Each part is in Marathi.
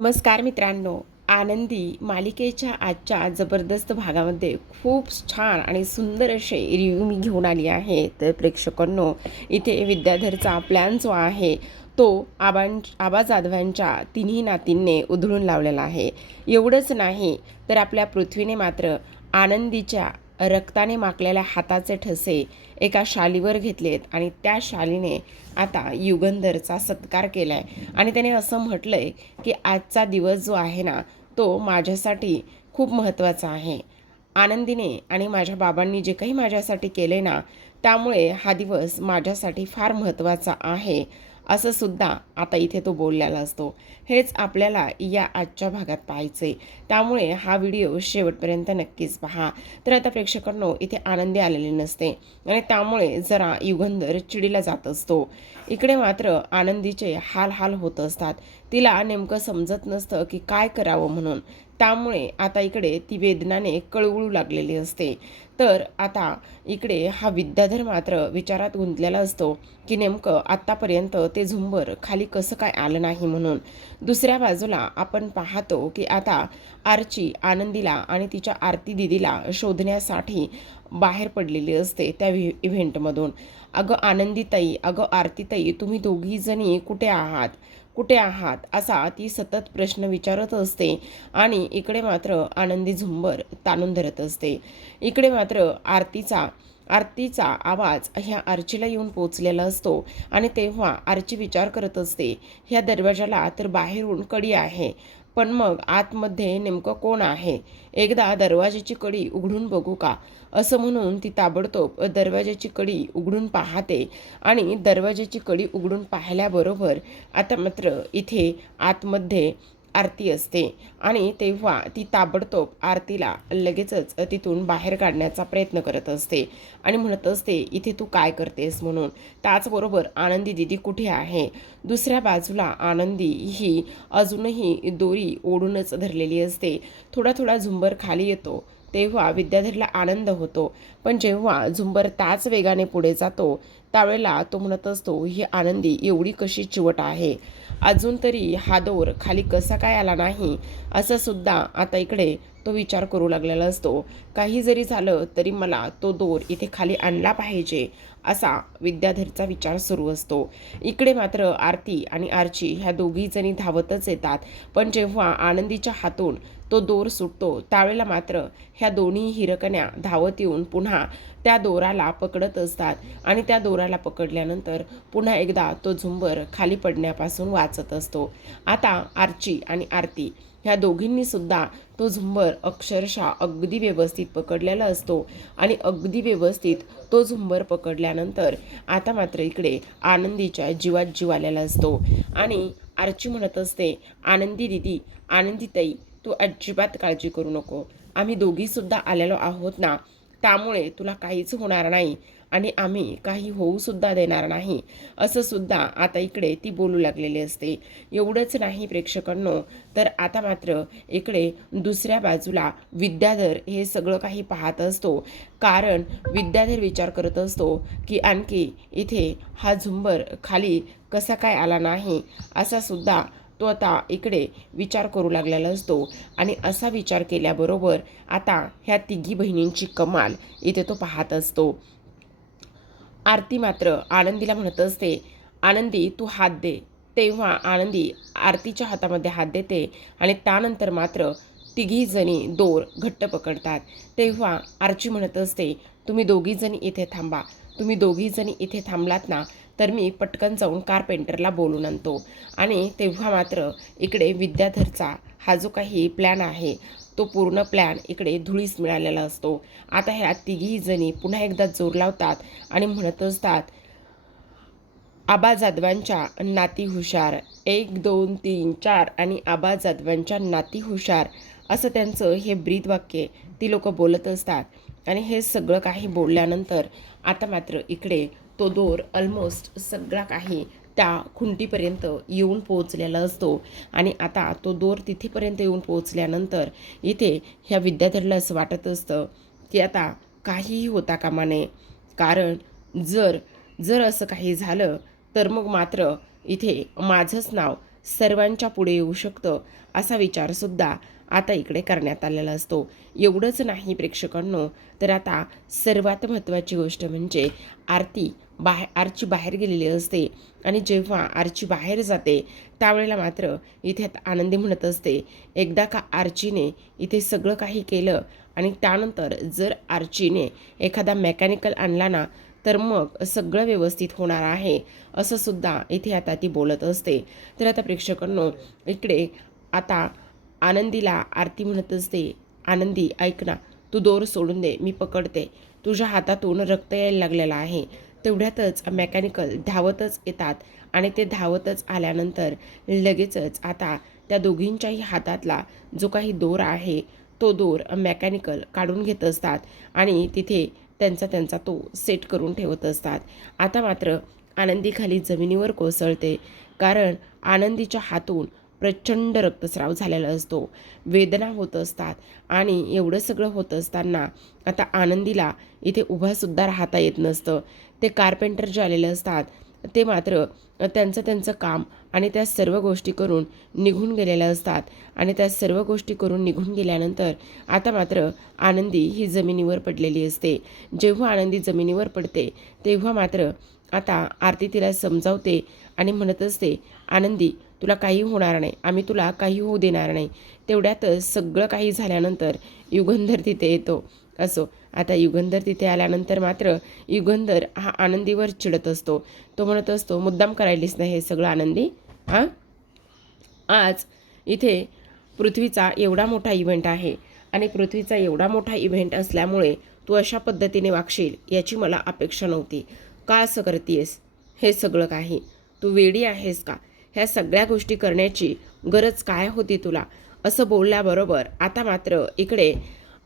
नमस्कार मित्रांनो. आनंदी मालिकेच्या आजच्या जबरदस्त भागामध्ये खूप छान आणि सुंदर असे रिव्ह्यू मी घेऊन आली आहे. तर प्रेक्षकांनो, इथे विद्याधरचा प्लॅन जो आहे तो आबा जाधवांच्या तिन्ही नातींनी उधळून लावलेला आहे. एवढंच नाही तर आपल्या पृथ्वीने मात्र आनंदीच्या रक्ताने माखलेल्या हाताचे ठसे एका शालीवर घेतलेत आणि त्या शालीने आता युगंधरचा सत्कार केला आहे आणि त्याने असं म्हटलं आहे की आजचा दिवस जो आहे ना तो माझ्यासाठी खूप महत्त्वाचा आहे. आनंदीने आणि माझ्या बाबांनी जे काही माझ्यासाठी केले ना त्यामुळे हा दिवस माझ्यासाठी फार महत्त्वाचा आहे असं सुद्धा आता इथे तो बोललेला असतो. हेच आपल्याला या आजच्या भागात पाहायचे, त्यामुळे हा व्हिडिओ शेवटपर्यंत नक्कीच पहा. तर आता प्रेक्षकांनो, इथे आनंदी आलेली नसते आणि त्यामुळे जरा युगंधर चिडीला जात असतो. इकडे मात्र आनंदीचे हाल हाल होत असतात. तिला नेमकं समजत नसतं की काय करावं म्हणून. त्यामुळे आता इकडे ती वेदनाने कळवळू लागलेली असते. तर आता इकडे हा विद्याधर मात्र विचारात गुंतलेला असतो की नेमकं आत्तापर्यंत ते झुंबर खाली कसं काय आलं नाही म्हणून. दुसऱ्या बाजूला आपण पाहतो की आता आर्ची आनंदीला आणि तिच्या आरती दिदीला शोधण्यासाठी बाहेर पडलेली असते त्या इव्हेंटमधून. अगं आनंदीताई, अगं आरतीताई, तुम्ही दोघीजणी कुठे आहात, कुठे आहात असा ती सतत प्रश्न विचारत असते आणि इकडे मात्र आनंदी झुंबर ताणून धरत असते. इकडे मात्र आरतीचा आवाज ह्या आर्चीला येऊन पोचलेला असतो आणि तेव्हा आर्ची विचार करत असते, ह्या दरवाजाला तर बाहेरून कडी आहे, पण मग आतमध्ये नेमकं कोण आहे? एकदा दरवाजाची कडी उघडून बघू का, असं म्हणून ती ताबडतोब दरवाजाची कडी उघडून पाहते आणि दरवाजाची कडी उघडून पाहिल्याबरोबर आता मात्र इथे आतमध्ये आरती असते आणि तेव्हा ती ताबडतोब आरतीला लगेचच तिथून बाहेर काढण्याचा प्रयत्न करत असते आणि म्हणत असते, इथे तू काय करतेस म्हणून. त्याचबरोबर आनंदी दिदी कुठे आहे? दुसऱ्या बाजूला आनंदी ही अजूनही दोरी ओढूनच धरलेली असते. थोडा थोडा झुंबर खाली येतो तेव्हा विद्याधरला आनंद होतो, पण जेव्हा झुंबर त्याच वेगाने पुढे जातो त्यावेळेला तो म्हणत असतो, ही आनंदी एवढी कशी चिवट आहे, अजून तरी हा दोर खाली कसा काय आला नाही, असं सुद्धा आता इकडे तो विचार करू लागलेला असतो. काही जरी झालं तरी मला तो दोर इथे खाली आणला पाहिजे असा विद्याधरचा विचार सुरू असतो. इकडे मात्र आरती आणि आर्ची ह्या दोघीजणी धावतच येतात, पण जेव्हा आनंदीच्या हातून तो दोर सुटतो त्यावेळेला मात्र ह्या दोन्ही हिरकण्या धावत येऊन पुन्हा त्या दोराला पकडत असतात आणि त्या दोराला पकडल्यानंतर पुन्हा एकदा तो झुंबर खाली पडण्यापासून वाचत असतो. आता आर्ची आणि आरती ह्या दोघींनी सुद्धा तो झुंबर अक्षरशः अगदी व्यवस्थित पकडलेला असतो आणि अगदी व्यवस्थित तो झुंबर पकडल्यानंतर आता मात्र इकडे आनंदीच्या जीवात जीव आलेला असतो आणि आर्ची म्हणत असते, आनंदी दिदी, आनंदीताई, तू अजिबात काळजी करू नको, आम्ही दोघीसुद्धा आलेलो आहोत ना, त्यामुळे तुला काहीच होणार नाही आणि आम्ही काही होऊसुद्धा देणार नाही, असं सुद्धा आता इकडे ती बोलू लागलेली असते. एवढंच नाही प्रेक्षकांनो, तर आता मात्र इकडे दुसऱ्या बाजूला विद्याधर हे सगळं काही पाहत असतो, कारण विद्याधर विचार करत असतो की आणखी इथे हा झुंबर खाली कसा काय आला नाही, असा सुद्धा तो आता इकडे विचार करू लागलेला असतो आणि असा विचार केल्याबरोबर आता ह्या तिघी बहिणींची कमाल इथे तो पाहत असतो. आरती मात्र आनंदीला म्हणत असते, आनंदी तू हात दे. तेव्हा आनंदी आरतीच्या हातामध्ये हात देते आणि त्यानंतर मात्र तिघीजणी दोर घट्ट पकडतात. तेव्हा आर्ची म्हणत असते, तुम्ही दोघीजणी इथे थांबा, तुम्ही दोघीजणी इथे थांबलात ना तर मी पटकन जाऊन कारपेंटरला बोलून आणतो. आणि तेव्हा मात्र इकडे विद्याधरचा हा जो काही प्लॅन आहे तो पूर्ण प्लॅन इकडे धुळीस मिळालेला असतो. आता ह्या तिघी जणी पुन्हा एकदा जोर लावतात आणि म्हणत असतात, आबा जाधवांच्या नाती हुशार, 1 2 3 4 आणि आबा जाधवांच्या नाती हुशार, असं त्यांचं हे ब्रीदवाक्य ती लोक बोलत असतात आणि हे सगळं काही बोलल्यानंतर आता मात्र इकडे तो दोर ऑलमोस्ट सगळा काही त्या खुंटीपर्यंत येऊन पोहोचलेला असतो आणि आता तो दोर तिथेपर्यंत येऊन पोहोचल्यानंतर इथे ह्या विद्याधरला असं वाटत असतं की आता काहीही होता कामा नये, कारण जर जर असं काही झालं तर मग मात्र इथे माझंच नाव सर्वांच्या पुढे येऊ शकतं असा विचारसुद्धा आता इकडे करण्यात आलेला असतो. एवढंच नाही प्रेक्षकांनो, तर आता सर्वात महत्त्वाची गोष्ट म्हणजे आरची बाहेर गेलेली असते आणि जेव्हा आरची बाहेर जाते त्यावेळेला मात्र इथे आनंदी म्हणत असते, एकदा का आर्चीने इथे सगळं काही केलं आणि त्यानंतर जर आर्चीने एखादा मेकॅनिकल आणला ना तर मग सगळं व्यवस्थित होणार आहे, असं सुद्धा इथे आता ती बोलत असते. तर आता प्रेक्षकांनो, इकडे आता आनंदीला आरती म्हणत असते, आनंदी ऐक ना, तू दोर सोडून दे, मी पकडते. तुझ्या हातातून रक्त यायला लागलेलं आहे. तेवढ्यातच मेकॅनिकल धावतच येतात आणि ते धावतच आल्यानंतर लगेचच आता त्या दोघींच्याही हातातला जो काही दोर आहे तो दोर मेकॅनिकल काढून घेत असतात आणि तिथे त्यांचा तो सेट करून ठेवत असतात. आता मात्र आनंदी खाली जमिनीवर कोसळते, कारण आनंदीच्या हातून प्रचंड रक्तस्राव झालेला असतो, वेदना होत असतात आणि एवढं सगळं होत असताना आता आनंदीला इथे उभासुद्धा राहता येत नसतं. ते कारपेंटर जे आलेले असतात ते मात्र त्यांचं काम आणि त्या सर्व गोष्टी करून निघून गेलेल्या असतात आणि त्या सर्व गोष्टी करून निघून गेल्यानंतर आता मात्र आनंदी ही जमिनीवर पडलेली असते. जेव्हा आनंदी जमिनीवर पडते तेव्हा मात्र आता आरती तिला समजावते आणि म्हणत असते, आनंदी तुला काही होणार नाही, आम्ही तुला काही होऊ देणार नाही. तेवढ्यातच सगळं काही झाल्यानंतर युगंधर तिथे येतो. असो, आता युगंधर तिथे आल्यानंतर मात्र युगंधर हा आनंदीवर चिडत असतो. तो म्हणत असतो, मुद्दाम करायलीस ना हे सगळं आनंदी? हां, आज इथे पृथ्वीचा एवढा मोठा इव्हेंट आहे आणि पृथ्वीचा एवढा मोठा इव्हेंट असल्यामुळे तू अशा पद्धतीने वागशील याची मला अपेक्षा नव्हती. का असं करतेस हे सगळं काही? तू वेडी आहेस का? ह्या सगळ्या गोष्टी करण्याची गरज काय होती तुला? असं बोलल्याबरोबर आता मात्र इकडे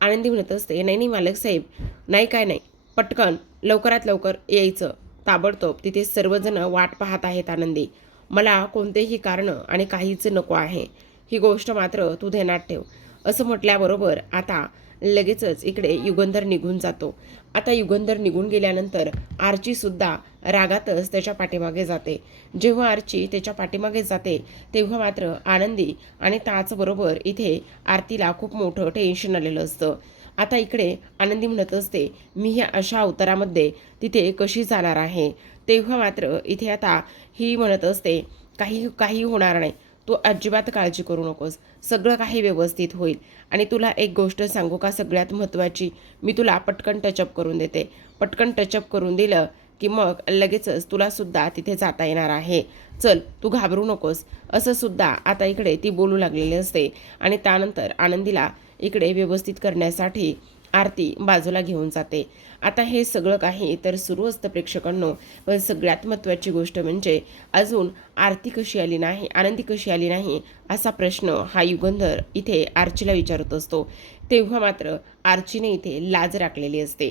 आनंदी म्हणत असते, नाही नाही मालक साहेब, नाही काय नाही, पटकन लवकरात लवकर यायचं. ताबडतोब तिथे सर्वजण वाट पाहत आहेत आनंदी. मला कोणतेही कारणं आणि काहीच नको आहे, ही गोष्ट मात्र तू ध्यानात ठेव. असं म्हटल्याबरोबर आता लगेचच इकडे युगंधर निघून जातो. आता युगंधर निघून गेल्यानंतर आर्चीसुद्धा रागातच त्याच्या पाठीमागे जाते. जेव्हा आर्ची त्याच्या पाठीमागे जाते तेव्हा मात्र आनंदी आणि त्याचबरोबर इथे आरतीला खूप मोठं टेन्शन आलेलं असतं. आता इकडे आनंदी म्हणत असते, मी ह्या अशा अवतारामध्ये तिथे कशी जाणार आहे? तेव्हा मात्र इथे आता ही म्हणत असते, काही होणार नाही, तू अजिबात काळजी करू नकोस, सगळं काही व्यवस्थित होईल. आणि तुला एक गोष्ट सांगू का सगळ्यात महत्त्वाची? मी तुला पटकन टचअप करून देते. पटकन टचअप करून दिलं की मग लगेचच तुलासुद्धा तिथे जाता येणार आहे. चल, तू घाबरू नकोस, असं सुद्धा आता इकडे ती बोलू लागलेली असते. आणि त्यानंतर आनंदीला इकडे व्यवस्थित करण्यासाठी आरती बाजूला घेऊन जाते. आता हे सगळं काही तर सुरू असतं प्रेक्षकांनो, पण सगळ्यात महत्त्वाची गोष्ट म्हणजे अजून आरती कशी आली नाही, आनंदी कशी आली नाही असा प्रश्न हा युगंधर इथे आर्चीला विचारत असतो. तेव्हा मात्र आर्चीने इथे लाज राखलेली असते.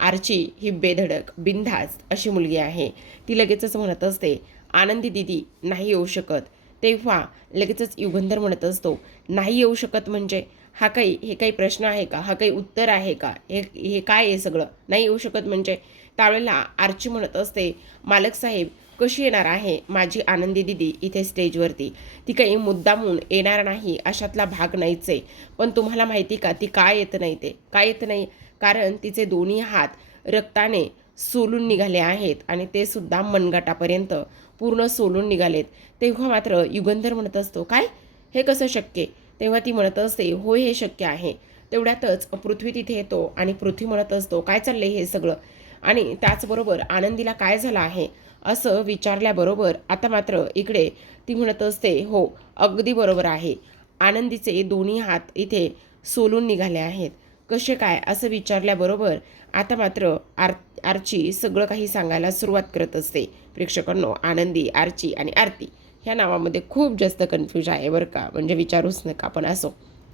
आर्ची ही बेधडक बिनधास्त अशी मुलगी आहे. ती लगेचच म्हणत असते, आनंदी दिदी नाही येऊ शकत. तेव्हा लगेचच युगंधर म्हणत असतो, नाही येऊ शकत म्हणजे हे काही प्रश्न आहे का? हा काही उत्तर आहे का? हे काय आहे सगळं? नाही येऊ शकत म्हणजे? त्यावेळेला आर्ची म्हणत असते, मालक साहेब कशी येणार आहे माझी आनंदी दिदी इथे स्टेजवरती? ती काही मुद्दामून येणार नाही अशातला भाग नाहीच आहे. पण तुम्हाला माहिती का ती काय येत नाही? ते काय येत नाही? कारण तिचे दोन्ही हात रक्ताने सोलून निघाले आहेत आणि ते सुद्धा मनगटापर्यंत पूर्ण सोलून निघालेत. तेव्हा मात्र युगंधर म्हणत असतो, काय? हे कसं शक्य? तेव्हा ती म्हणत असते, होय हे शक्य आहे. तेवढ्यातच पृथ्वी तिथे येतो आणि पृथ्वी म्हणत असतो, काय चाललंय हे सगळं? आणि त्याचबरोबर आनंदीला काय झालं आहे असं विचारल्याबरोबर आता मात्र इकडे ती म्हणत असते, हो अगदी बरोबर आहे, आनंदीचे दोन्ही हात इथे सोलून निघाले आहेत. कसे काय असं विचारल्याबरोबर आता मात्र आर्ची सगळं काही सांगायला सुरुवात करत असते. प्रेक्षकांनो, आनंदी, आर्ची आणि आरती ह्या नावामध्ये खूप जास्त कन्फ्यूज आहे बरं का, म्हणजे विचारूच नका, पण असो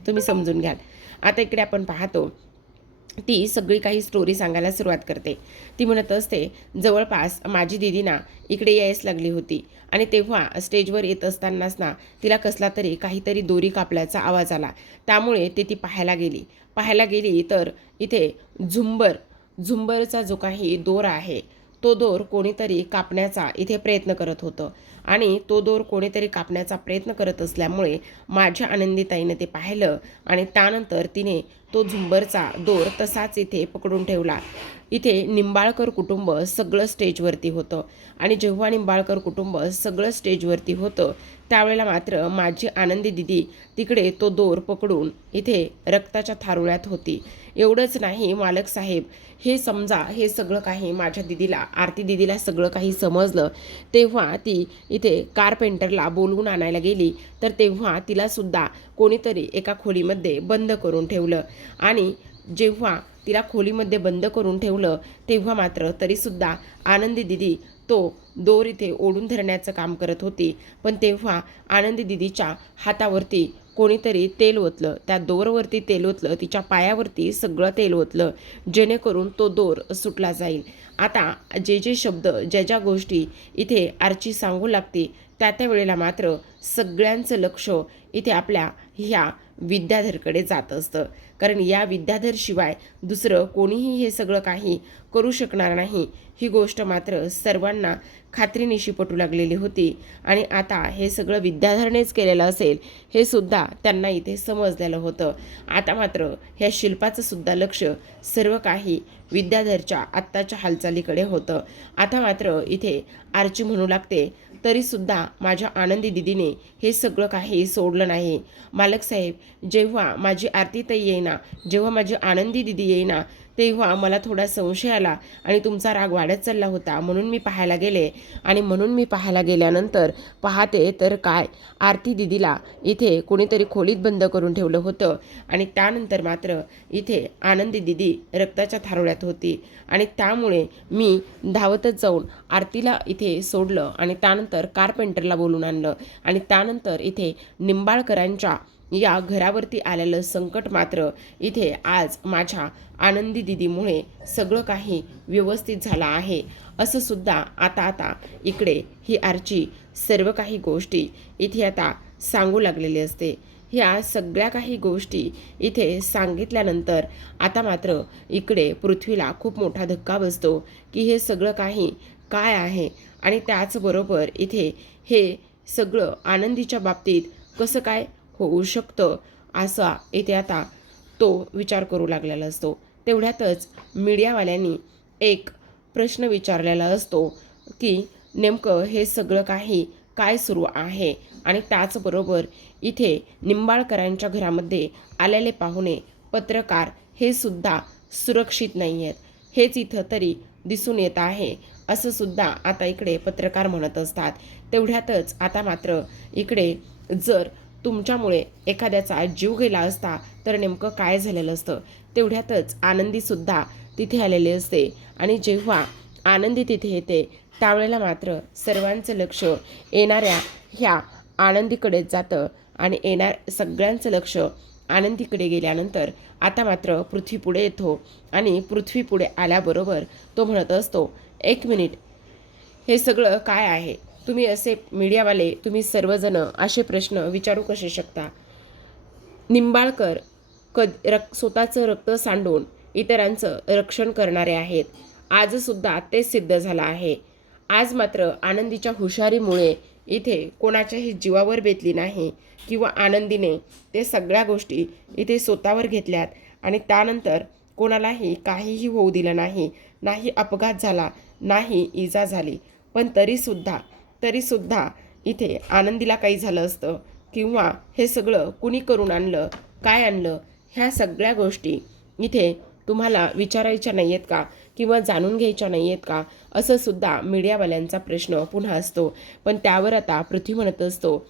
तुम्ही समजून घ्याल. आता इकडे आपण पाहतो ती सगळी काही स्टोरी सांगायला सुरुवात करते. ती म्हणत असते, जवळपास माझी दिदी ना इकडे यायच लागली होती आणि तेव्हा स्टेजवर येत असतानाच ना तिला कसला तरी काहीतरी दोरी कापल्याचा आवाज आला. त्यामुळे ती पाहायला गेली तर इथे झुंबरचा जो काही दोर आहे तो दोर कोणीतरी कापण्याचा इथे प्रयत्न करत होतं आणि तो दोर कोणीतरी कापण्याचा प्रयत्न करत असल्यामुळे माझ्या आनंदीताईने ते पाहिलं आणि त्यानंतर तिने तो झुंबरचा दोर तसाच इथे पकडून ठेवला. इथे निंबाळकर कुटुंब सगळं स्टेजवरती होतं आणि जेव्हा निंबाळकर कुटुंब सगळं स्टेजवरती होतं त्यावेळेला मात्र माझी आनंदी दिदी तिकडे तो दोर पकडून इथे रक्ताच्या थारोळ्यात होती. एवढंच नाही मालक साहेब, हे समजा हे सगळं काही माझ्या दिदीला, आरती दिदीला सगळं काही समजलं तेव्हा ती इथे कारपेंटरला बोलवून आणायला गेली तर तेव्हा तिलासुद्धा कोणीतरी एका खोलीमध्ये बंद करून ठेवलं आणि जेव्हा तिला खोलीमध्ये बंद करून ठेवलं तेव्हा मात्र तरीसुद्धा आनंदी दिदी तो दोर इथे ओढून धरण्याचं काम करत होती. पण तेव्हा आनंदी दिदीच्या हातावरती कोणीतरी तेल ओतलं, त्या दोरवरती तेल ओतलं, तिच्या पायावरती सगळं तेल ओतलं जेणेकरून तो दोर सुटला जाईल. आता जे जे शब्द ज्या ज्या गोष्टी इथे आर्ची सांगू लागते त्या वेळेला मात्र सगळ्यांचं लक्ष इथे आपल्या ह्या विद्याधरकडे जात असतं. कारण या विद्याधरशिवाय दुसरं कोणीही हे सगळं काही करू शकणार नाही ही गोष्ट मात्र सर्वांना खात्रीनिशी पटू लागलेली होती. आणि आता हे सगळं विद्याधरनेच केलेलं असेल हे सुद्धा त्यांना इथे समजलेलं होतं. आता मात्र ह्या शिल्पाचं सुद्धा लक्ष सर्व काही विद्याधरच्या आत्ताच्या हालचालीकडे होतं. आता मात्र इथे आर्ची म्हणू लागते, तरीसुद्धा माझ्या आनंदी दिदीने हे सगळं काही सोडलं नाही. मालक साहेब, जेव्हा माझी आरतीताई येईना, जेव्हा माझी आनंदी दिदी येईना तेव्हा मला थोडा संशय आला आणि तुमचा राग वाढत चालला होता म्हणून मी पाहायला गेले आणि म्हणून मी पाहायला गेल्यानंतर पाहते तर काय, आरती दिदीला इथे कोणीतरी खोलीत बंद करून ठेवलं होतं आणि त्यानंतर मात्र इथे आनंदी दिदी रक्ताच्या थारोळ्यात होती आणि त्यामुळे मी धावतच जाऊन आरतीला इथे सोडलं आणि त्यानंतर कारपेंटरला बोलून आणलं आणि त्यानंतर इथे निंबाळकरांच्या या घरावरती आलेलं संकट मात्र इथे आज माझ्या आनंदी दिदीमुळे सगळं काही व्यवस्थित झालं आहे असं सुद्धा आता इकडे ही आर्ची सर्व काही गोष्टी इथे आता सांगू लागलेली असते. ह्या सगळ्या काही गोष्टी इथे सांगितल्यानंतर आता मात्र इकडे पृथ्वीला खूप मोठा धक्का बसतो की हे सगळं काही काय आहे आणि त्याचबरोबर इथे हे सगळं आनंदीच्या बाबतीत कसं काय होऊ शकतं असा इथे आता तो विचार करू लागलेला असतो. तेवढ्यातच मीडियावाल्यांनी एक प्रश्न विचारलेला असतो की नेमकं हे सगळं काही काय सुरू आहे आणि त्याचबरोबर इथे निंबाळकरांच्या घरामध्ये आलेले पाहुणे पत्रकार हे सुद्धा सुरक्षित नाही आहेत, हेच इथं तरी दिसून येत आहे असं सुद्धा आता इकडे पत्रकार म्हणत असतात. तेवढ्यातच आता मात्र इकडे जर तुमच्यामुळे एखाद्याचा जीव गेला असता तर नेमकं काय झालेलं असतं. तेवढ्यातच आनंदीसुद्धा तिथे आलेले असते आणि जेव्हा आनंदी तिथे येते त्यावेळेला मात्र सर्वांचं लक्ष येणाऱ्या ह्या आनंदीकडेच जातं आणि सगळ्यांचं लक्ष आनंदीकडे गेल्यानंतर आता मात्र पृथ्वी पुढे येतो आणि पृथ्वी पुढे आल्याबरोबर तो म्हणत असतो, 1 मिनिट, हे सगळं काय आहे? तुम्ही असे मीडियावाले, तुम्ही सर्वजण असे प्रश्न विचारू कसे शकता? निंबाळकर स्वतःचं रक्त सांडून इतरांचं रक्षण करणारे आहेत. आजसुद्धा तेच सिद्ध झालं आहे. आज मात्र आनंदीच्या हुशारीमुळे इथे कोणाच्याही जीवावर बेतली नाही किंवा आनंदीने ते सगळ्या गोष्टी इथे स्वतःवर घेतल्यात आणि त्यानंतर कोणालाही काहीही होऊ दिलं नाही. नाही अपघात झाला, नाही इजा झाली. पण तरीसुद्धा इथे आनंदीला काही झालं असतं किंवा हे सगळं कुणी करून आणलं, काय आणलं, ह्या सगळ्या गोष्टी इथे तुम्हाला विचारायच्या नाही आहेत का किंवा जाणून घ्यायच्या नाही आहेत का असं सुद्धा मीडियावाल्यांचा प्रश्न पुन्हा असतो. पण त्यावर आता पृथ्वी म्हणत असतो,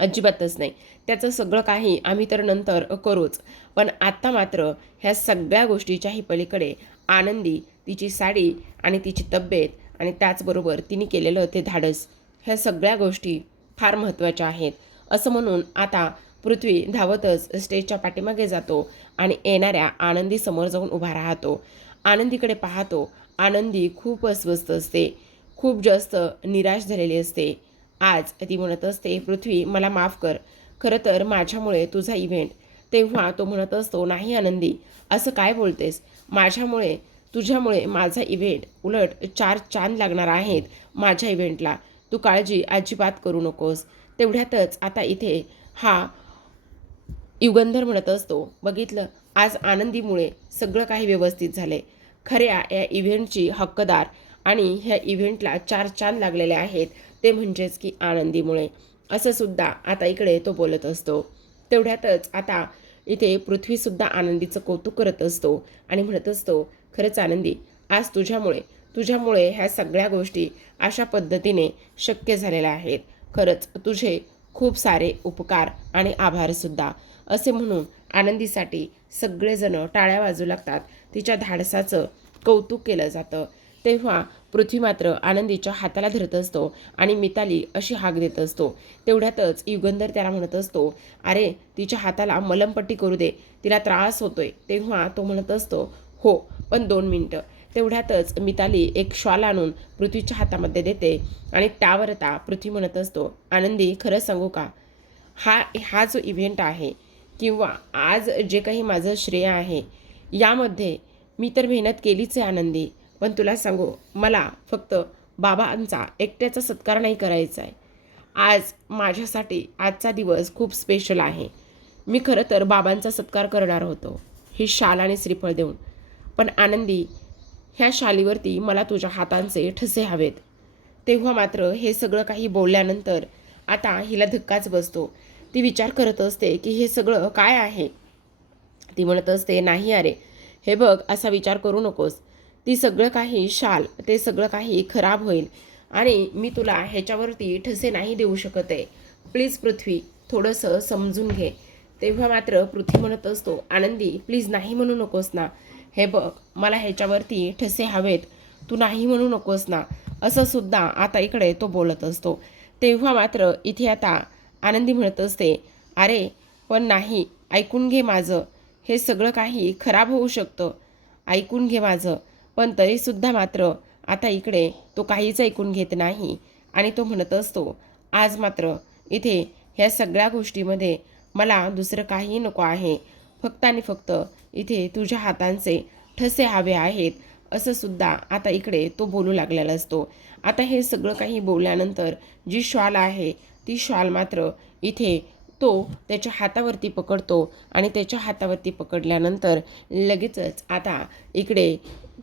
अजिबातच नाही, त्याचं सगळं काही आम्ही तर नंतर करूच, पण आत्ता मात्र ह्या सगळ्या गोष्टीच्याही पलीकडे आनंदी, तिची साडी आणि तिची तब्येत आणि त्याचबरोबर तिने केलेलं ते धाडस, ह्या सगळ्या गोष्टी फार महत्त्वाच्या आहेत असं म्हणून आता पृथ्वी धावतच स्टेजच्या पाठीमागे जातो आणि येणाऱ्या आनंदी समोर जाऊन उभा राहतो. आनंदीकडे पाहतो. आनंदी खूप अस्वस्थ असते, खूप जास्त निराश झालेली असते. आज ती म्हणत असते, पृथ्वी मला माफ कर, खरं तर माझ्यामुळे तुझा इव्हेंट. तेव्हा तो म्हणत असतो, नाही आनंदी, असं काय बोलतेस? तुझ्यामुळे माझा इव्हेंट, उलट 4 चांद लागणार आहेत माझ्या इव्हेंटला. तू काळजी अजिबात करू नकोस. तेवढ्यातच आता इथे हा युगंधर म्हणत असतो, बघितलं आज आनंदीमुळे सगळं काही व्यवस्थित झाले. खऱ्या या इव्हेंटची हक्कदार आणि ह्या इव्हेंटला 4 चांद लागलेले आहेत ते म्हणजेच की आनंदीमुळे, असं सुद्धा आता इकडे तो बोलत असतो. तेवढ्यातच आता इथे पृथ्वीसुद्धा आनंदीचं कौतुक करत असतो आणि म्हणत असतो, खरंच आनंदी, आज तुझ्यामुळे ह्या सगळ्या गोष्टी अशा पद्धतीने शक्य झालेल्या आहेत. खरंच तुझे खूप सारे उपकार आणि आभारसुद्धा. असे म्हणून आनंदीसाठी सगळेजण टाळ्या वाजू लागतात. तिच्या धाडसाचं कौतुक केलं जातं. तेव्हा पृथ्वी मात्र आनंदीच्या हाताला धरत असतो आणि मिताली अशी हाक देत असतो. तेवढ्यातच युगंधर त्याला म्हणत असतो, अरे तिच्या हाताला मलमपट्टी करू दे, तिला त्रास होतोय. तेव्हा तो म्हणत असतो, हो पण 2 मिनटं. तेवढ्यातच मिताली एक शॉल आणून पृथ्वीच्या हातामध्ये देते आणि त्यावर आता पृथ्वी म्हणत असतो, आनंदी खरं सांगू का, हा जो इव्हेंट आहे किंवा आज जे काही माझं श्रेय आहे यामध्ये मी तर मेहनत केलीच आहे आनंदी, पण तुला सांगू मला फक्त बाबांचा एकट्याचा सत्कार नाही करायचा आहे. आज माझ्यासाठी आजचा दिवस खूप स्पेशल आहे. मी खरं तर बाबांचा सत्कार करणार होतो ही शाल आणि श्रीफळ देऊन, पण आनंदी ह्या शालीवरती मला तुझ्या हातांचे ठसे हवेत. तेव्हा मात्र हे सगळं काही बोलल्यानंतर आता हिला धक्काच बसतो. ती विचार करत असते की हे सगळं काय आहे. ती म्हणत असते, नाही अरे हे बघ, असा विचार करू नकोस. ती सगळं काही शाल ते सगळं काही खराब होईल आणि मी तुला ह्याच्यावरती ठसे नाही देऊ शकत आहे. प्लीज पृथ्वी थोडंसं समजून घे. तेव्हा मात्र पृथ्वी म्हणत असतो, आनंदी प्लीज नाही म्हणू नकोस ना. हे बघ मला ह्याच्यावरती ठसे हवेत, तू नाही म्हणू नकोस ना. असं सुद्धा आता इकडे तो बोलत असतो. तेव्हा मात्र इथे आता आनंदी म्हणत असते, अरे पण नाही, ऐकून घे माझं, हे सगळं काही खराब होऊ शकतं, ऐकून घे माझं. पण तरीसुद्धा मात्र आता इकडे तो काहीच ऐकून घेत नाही आणि तो म्हणत असतो, आज मात्र इथे ह्या सगळ्या गोष्टीमध्ये मला दुसरं काही नको आहे, फक्त आणि फक्त इथे तुझ्या हातांचे ठसे हवे आहेत. असं सुद्धा आता इकडे तो बोलू लागलेला असतो. आता हे सगळं काही बोलल्यानंतर जी शॉल आहे ती शॉल मात्र इथे तो त्याच्या हातावरती पकडतो आणि त्याच्या हातावरती पकडल्यानंतर लगेचच आता इकडे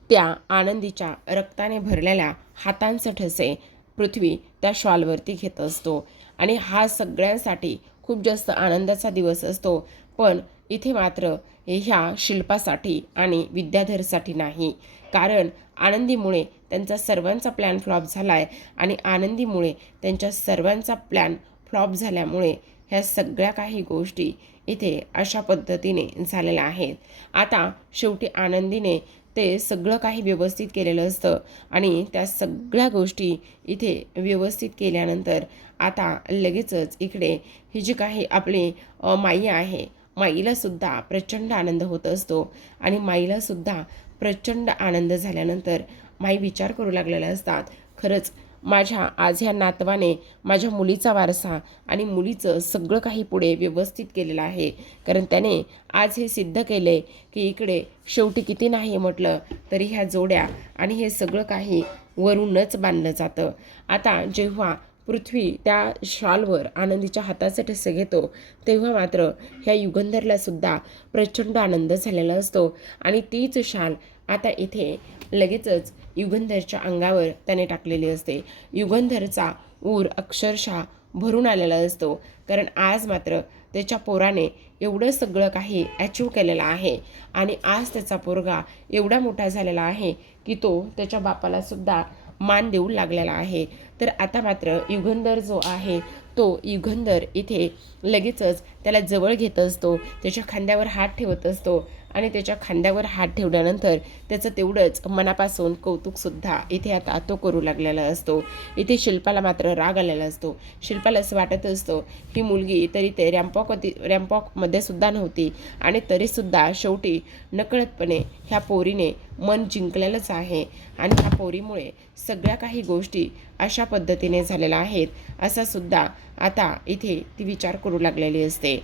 त्या आनंदीच्या रक्ताने भरलेल्या हातांचे ठसे पृथ्वी त्या शॉलवरती घेत असतो आणि हा सगळ्यांसाठी खूप जास्त आनंदाचा दिवस असतो. पण इथे मात्र ह्या शिल्पासाठी आणि विद्याधरसाठी नाही, कारण आनंदीमुळे त्यांचा सर्वांचा प्लॅन फ्लॉप झाला आहे आणि आनंदीमुळे त्यांच्या सर्वांचा प्लॅन फ्लॉप झाल्यामुळे ह्या सगळ्या काही गोष्टी इथे अशा पद्धतीने झालेल्या आहेत. आता शेवटी आनंदीने ते सगळं काही व्यवस्थित केलेलं असतं आणि त्या सगळ्या गोष्टी इथे व्यवस्थित केल्यानंतर आता लगेचच इकडे ही जी काही आपली माई आहे, माईलासुद्धा प्रचंड आनंद होत असतो आणि माईलासुद्धा प्रचंड आनंद झाल्यानंतर माई विचार करू लागलेल्या असतात, खरंच माझ्या आज ह्या नातवाने माझ्या मुलीचा वारसा आणि मुलीचं सगळं काही पुढे व्यवस्थित केलेलं आहे. कारण त्याने आज हे सिद्ध केले की इकडे शेवटी किती नाही म्हटलं तरी ह्या जोड्या आणि हे सगळं काही वरूनच बांधलं जातं. आता जेव्हा पृथ्वी त्या शॉलवर आनंदीच्या हाताचे ठसे घेतो तेव्हा मात्र ह्या युगंधरलासुद्धा प्रचंड आनंद झालेला असतो आणि तीच शाल आता इथे लगेचच युगंधरच्या अंगावर त्याने टाकलेली असते. युगंधरचा ऊर अक्षरशः भरून आलेला असतो, कारण आज मात्र त्याच्या पोराने एवढं सगळं काही अचीव केलेलं आहे आणि आज त्याचा पोरगा एवढा मोठा झालेला आहे की तो त्याच्या बापालासुद्धा मान देऊ लागलेला आहे. तर आता मात्र युगंधर जो आहे तो युगंधर इथे लगेचच त्याला जवळ घेत असतो, त्याच्या खांद्यावर हात ठेवत असतो आणि त्याच्या खांद्यावर हात ठेवल्यानंतर त्याचं तेवढंच मनापासून कौतुकसुद्धा इथे आता तो करू लागलेला असतो. इथे शिल्पाला मात्र राग आलेला असतो. शिल्पाला असं वाटत असतं ही मुलगी तरी ते रॅम्पॉकमध्ये सुद्धा नव्हती आणि तरीसुद्धा शेवटी नकळतपणे ह्या पोरीने मन जिंकलेलंच आहे आणि ह्या पोरीमुळे सगळ्या काही गोष्टी अशा पद्धतीने झालेल्या आहेत असा सुद्धा आता इथे ती विचार करू लागलेली असते.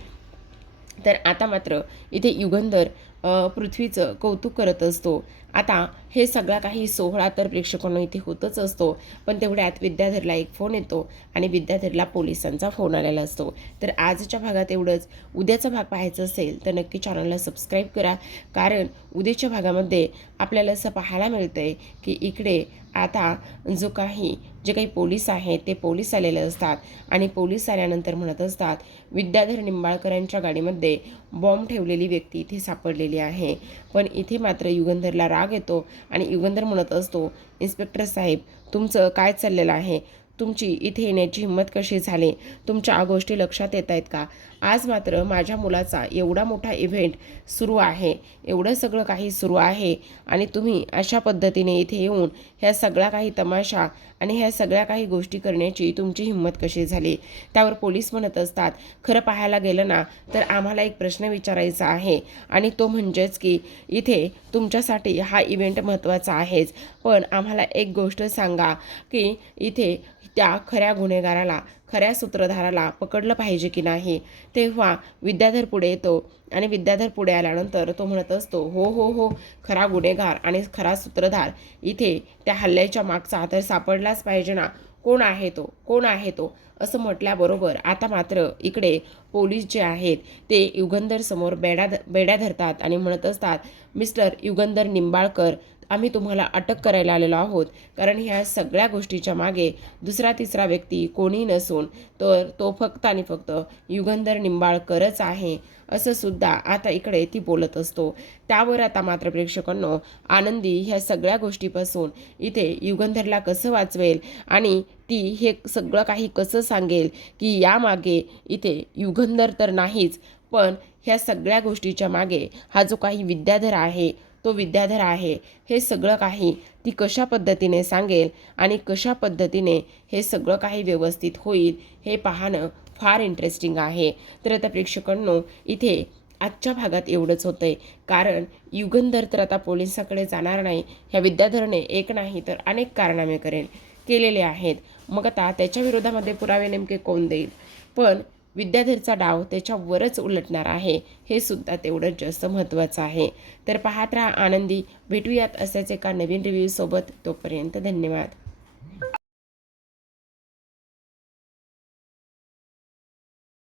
तर आता मात्र इथे युगंधर पृथ्वीचं कौतुक करत असतो. आता हे सगळा काही सोहळा तर प्रेक्षकांना इथे होतच असतो, पण तेवढ्यात विद्याधरला एक फोन येतो आणि विद्याधरला पोलिसांचा फोन आलेला असतो. तर आजच्या भागात एवढंच. उद्याचा भाग पाहायचा असेल तर नक्की चॅनलला सबस्क्राईब करा, कारण उद्याच्या भागामध्ये आपल्याला असं पाहायला मिळतंय की इकडे आता जे काही पोलीस आहेत ते पोलीस आलेले असतात आणि पोलीस आल्यानंतर म्हणत असतात विद्याधर निंबाळकरांच्या गाडीमध्ये बॉम्ब ठेवलेली व्यक्ती इथे सापडलेली आहे. पण इथे मात्र युगंधरला राग येतो आणि युगंधर म्हणत असतो, इन्स्पेक्टर साहेब, तुमचं काय चाललेलं आहे? तुमची इथे येण्याची हिंमत कशी झाली? तुमच्या गोष्टी लक्षात येत आहेत का? आज मात्र माझ्या मुलाचा एवढा मोठा इव्हेंट सुरू आहे, एवढं सगळं काही सुरू आहे आणि तुम्ही अशा पद्धतीने इथे येऊन ह्या सगळ्या काही तमाशा आणि ह्या सगळ्या काही गोष्टी करण्याची तुमची हिंमत कशी झाली? त्यावर पोलीस म्हणत असतात, खरं पाहायला गेलं ना तर आम्हाला एक प्रश्न विचारायचा आहे आणि तो म्हणजेच की इथे तुमच्यासाठी हा इव्हेंट महत्त्वाचा आहेच, पण आम्हाला एक गोष्ट सांगा की इथे त्या खऱ्या गुन्हेगाराला, खऱ्या सूत्रधाराला पकडलं पाहिजे की नाही? तेव्हा विद्याधर पुढे येतो आणि विद्याधर पुढे आल्यानंतर तो म्हणत असतो, हो हो हो, खरा गुन्हेगार आणि खरा सूत्रधार इथे त्या हल्ल्याच्या मागचा तर सापडलाच पाहिजे ना. कोण आहे तो? कोण आहे तो? असं म्हटल्याबरोबर आता मात्र इकडे पोलीस जे आहेत ते युगंधर समोर बेड्या धरतात आणि म्हणत असतात, मिस्टर युगंधर निंबाळकर, आम्ही तुम्हाला अटक करायला आलेलो आहोत, कारण ह्या सगळ्या गोष्टीच्या मागे दुसरा तिसरा व्यक्ती कोणी नसून तर तो फक्त आणि फक्त युगंधर निंबाळकरच आहे, असं सुद्धा आता इकडे ती बोलत असतो. त्यावर आता मात्र प्रेक्षकांनो, आनंदी ह्या सगळ्या गोष्टीपासून इथे युगंधरला कसं वाचवेल आणि ती हे सगळं काही कसं सांगेल की यामागे इथे युगंधर तर नाहीच, पण ह्या सगळ्या गोष्टीच्या मागे हा जो काही विद्याधर आहे तो विद्याधर आहे, हे सगळं काही ती कशा पद्धतीने सांगेल आणि कशा पद्धतीने हे सगळं काही व्यवस्थित होईल हे पाहणं फार इंटरेस्टिंग आहे. तर आता प्रेक्षकांनो, इथे आजच्या भागात एवढंच होतंय, कारण युगंधर तर आता पोलिसाकडे जाणार नाही. ह्या विद्याधरने एक नाही तर अनेक कारनामे केलेले आहेत. मग आता त्याच्या विरोधामध्ये पुरावे नेमके कोण देईल? पण विद्याधरचा डाव त्याच्यावरच उलटणार आहे, हे सुद्धा तेवढंच जास्त महत्त्वाचं आहे. तर पाहत राहा आनंदी. भेटूयात असेच एका नवीन रिव्ह्यूसोबत. तोपर्यंत धन्यवाद.